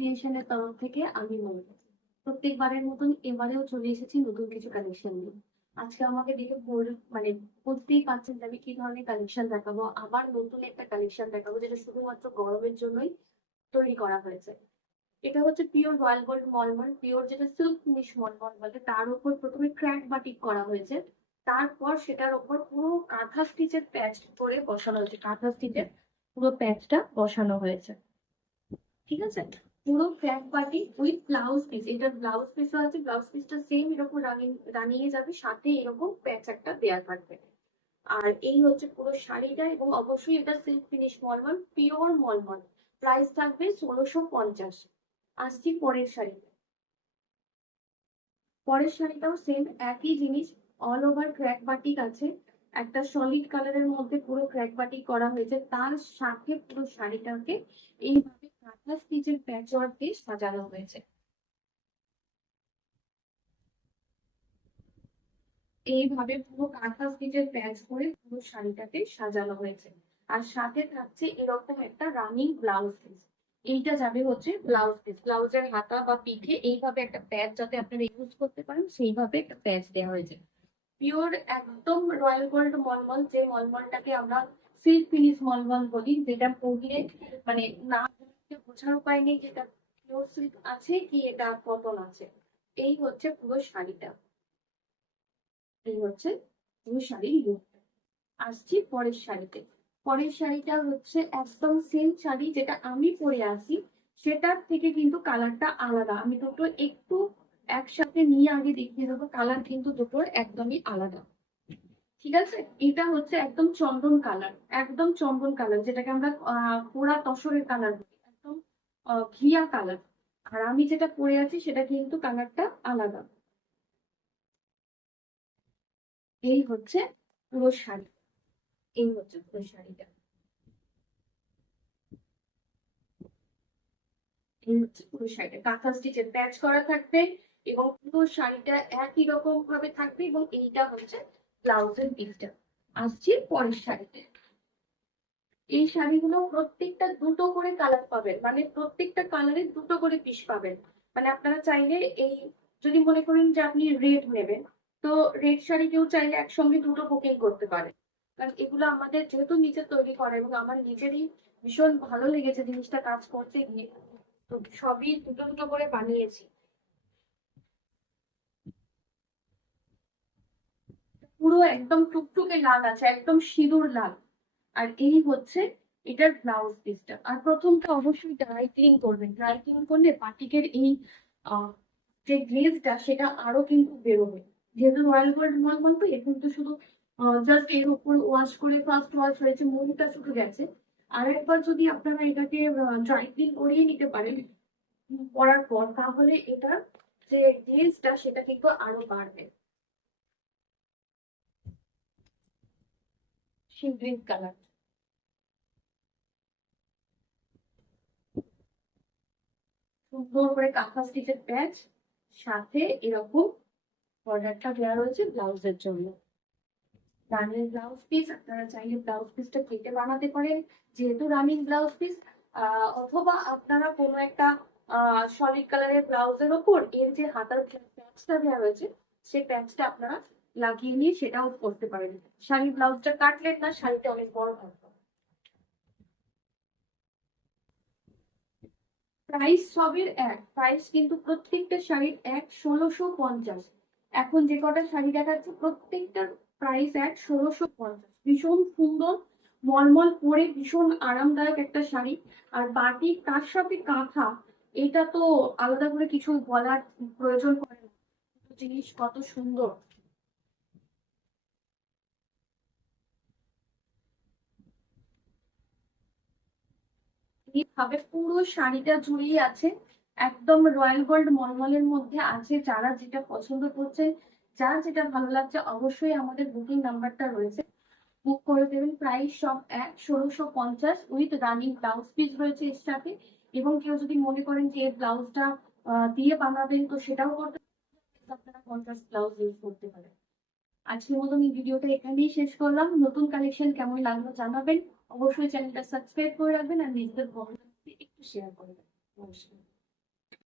ক্রিয়েশনের তরফ থেকে আমি মৌমিতা। প্রত্যেকবারের মতন এবারেও চলে এসেছি নতুন কিছু কালেকশন নিয়ে। আজকে আমাকে দেখে মানে বুঝতেই পারছেন যে আমি কি ধরনের কালেকশন দেখাবো। আবার নতুন একটা কালেকশন দেখাবো যেটা শুধুমাত্র গরমের জন্যই তৈরি করা হয়েছে। এটা হচ্ছে পিওর রয়্যাল গোল্ড মলমল, পিওর যেটা সিল্ক ফিনিশ মলমল বলে, তার উপর প্রথমে ক্র্যাক বাটিক করা হয়েছে। তারপর সেটার উপর পুরো কাঁথা স্টিচের প্যাচ করে বসানো হয়েছে, কাঁথা স্টিচের পুরো প্যাচটা বসানো হয়েছে। ঠিক আছে, পুরো ক্র্যাক বাটি উইথ ব্লাউজ পিস, এটার ব্লাউজ পিসও আছে। ব্লাউজ পিসটা সেম এরকম রানিয়ে যাবে, সাথে এরকম প্যাচ একটা দেয়া থাকবে। আর এই হচ্ছে পুরো শাড়িটা, এবং অবশ্যই এটা সিল্ক ফিনিশ মলমল, পিওর মলমল। প্রাইস থাকবে 1650। আসছি পরের শাড়িতে। পরের শাড়িটাও সেম একই জিনিস, অল ওভার ক্র্যাক বাটিক আছে। একটা সলিড কালারের মধ্যে পুরো ক্র্যাক বাটিক করা হয়েছে, তার সাথে পুরো শাড়িটাকে এইভাবে কাঁথা স্টিচের প্যাচ ওয়ার্ক দিয়ে সাজানো হয়েছে। এইভাবে পুরো কাঁথা স্টিচের প্যাচ করে পুরো শাড়িটাকে সাজানো হয়েছে। আর সাথে থাকছে এরকম একটা রানিং ব্লাউজ পিস। এইটা যাবে হচ্ছে ব্লাউজ পিস, ব্লাউজের হাতা বা পিঠে এইভাবে একটা প্যাচ যাতে আপনারা ইউজ করতে পারেন সেইভাবে একটা প্যাচ দেওয়া হয়েছে। পিওর একদম রয়্যাল গোল্ড মলমল, যে মলমলটাকে আমরা সিল্ক ফিনিশ মলমল বলি, যেটা পরলে মানে না বোঝার উপায় নেই যেটা পিওর সিল্ক আছে কি এটা কটন আছে। এই হচ্ছে পুরো শাড়িটা, এই হচ্ছে পুরো শাড়ির লুক। আসছি পরের শাড়িতে। পরের শাড়িটা হচ্ছে একদম সেম শাড়ি যেটা আমি পরে আছি, সেটার থেকে কিন্তু কালারটা আলাদা। আমি দুটো একটু একসাথে নিয়ে আগে দেখিয়ে দেবো, কালার কিন্তু দুটোর একদমই আলাদা। ঠিক আছে, এটা হচ্ছে একদম চন্দন কালার, একদম চন্দন কালার, যেটাকে আমরা পোড়া তসরের কালার বলি, একদম ঘিয়া কালার। আর আমি যেটা পরে আছি সেটা কিন্তু কালারটা আলাদা। এই হচ্ছে পুরো শাড়ি, এই হচ্ছে পুরো শাড়িটা, এই হচ্ছে পুরো শাড়িটা কাঁথা স্টিচের প্যাচ করা থাকবে, এবং পুরো শাড়িটা একই রকম ভাবে থাকবে, এবং এইটা হচ্ছে ব্লাউজের পিসটা। আসছি পরের শাড়িতে। এই শাড়িগুলো প্রত্যেকটা দুটো করে কালার পাবেন, মানে প্রত্যেকটা কালারে দুটো করে পিস পাবেন। মানে আপনারা চাইলে এই, যদি মনে করেন যে আপনি রেড নেবেন, তো রেড শাড়ি কেউ চাইলে একসঙ্গে দুটো বুকিং করতে পারে। কারণ এগুলো আমাদের যেহেতু নিজে তৈরি করা, এবং আমার নিজেরই ভীষণ ভালো লেগেছে জিনিসটা কাজ করতে গিয়ে, তো সবই দুটো দুটো করে বানিয়েছি। পুরো একদম টুকটুকে লাল আছে, একদম সিঁদুর লাল। আর এই হচ্ছে এটার ব্লাউজ পিসটা। আর প্রথমটা অবশ্যই ড্রাই ক্লিন করবেন, ড্রাই ক্লিন করলে বাটিকের এই যে গ্লেজটা সেটা আরো কিন্তু বেরোবে। যেহেতু রয়্যাল গোল্ড মলমল, তো এখন তো শুধু জাস্ট এর উপর ওয়াশ করে ফার্স্ট ওয়াশ হয়েছে, মুখটা শুধু গেছে। আর একবার যদি আপনারা এটাকে ড্রাই ক্লিন করিয়ে নিতে পারেন পরার পর, তাহলে এটার যে গ্লেজটা সেটা কিন্তু আরো বাড়বে। সেই গ্রিন কালার, সুন্দর করে কাঁথা স্টিচের প্যাচ, সাথে এরকম বর্ডারটা দেওয়া রয়েছে ব্লাউজের জন্য। রানিং ব্লাউজ পিস, আপনারা চাইলে ব্লাউজ পিসটা কেটে বানাতে পারেন যেহেতু রানিং ব্লাউজ পিস, অথবা আপনারা কোনো একটা সলিড কালারের ব্লাউজের ওপর এর যে হাতার প্যাচটা দেওয়া রয়েছে সেই প্যাচটা আপনারা লাগিয়ে নিয়ে সেটাও করতে পারেন। শাড়ির ব্লাউজটা কাটলেন না, শাড়িটা অনেক বড় থাকবে। প্রাইস সবের এক, প্রাইস কিন্তু প্রত্যেকটা শাড়ির এক, 1650। এখন যে কটা শাড়ি দেখাচ্ছে প্রত্যেকটার প্রাইস এক, 1650। ভীষণ সুন্দর মলমল পরে ভীষণ আরামদায়ক একটা শাড়ি। আর বাটিক তার সাথে কাঁথা, এটা তো আলাদা করে কিছু বলার প্রয়োজন পড়ে না। জিনিস কত সুন্দর, এইভাবে পুরো শাড়িটা জুড়েই আছে। একদম রয়্যাল গোল্ড মলমলের মধ্যে আছে। যারা যেটা পছন্দ করছে, যার যেটা ভালো লাগছে, অবশ্যই আমাদের বুকিং নাম্বারটা রয়েছে, বুক করে দেবেন। প্রাইস সব এক, 1650, উইথ রানিং ব্লাউজ পিস রয়েছে এর সাথে। এবং কেউ যদি মনে করেন যে এই ব্লাউজটা দিয়ে বানাবেন, তো সেটাও করতে পারেন, আপনারা কন্ট্রাস্ট ব্লাউজ ইউজ করতে পারেন। আজকের মতন এই ভিডিওটা এখানেই শেষ করলাম। নতুন কালেকশন কেমন লাগলো জানাবেন, অবশ্যই চ্যানেলটা সাবস্ক্রাইব করে রাখবেন, আর নিজেদের বন্ধুদের একটু শেয়ার করবেন। নমস্কার।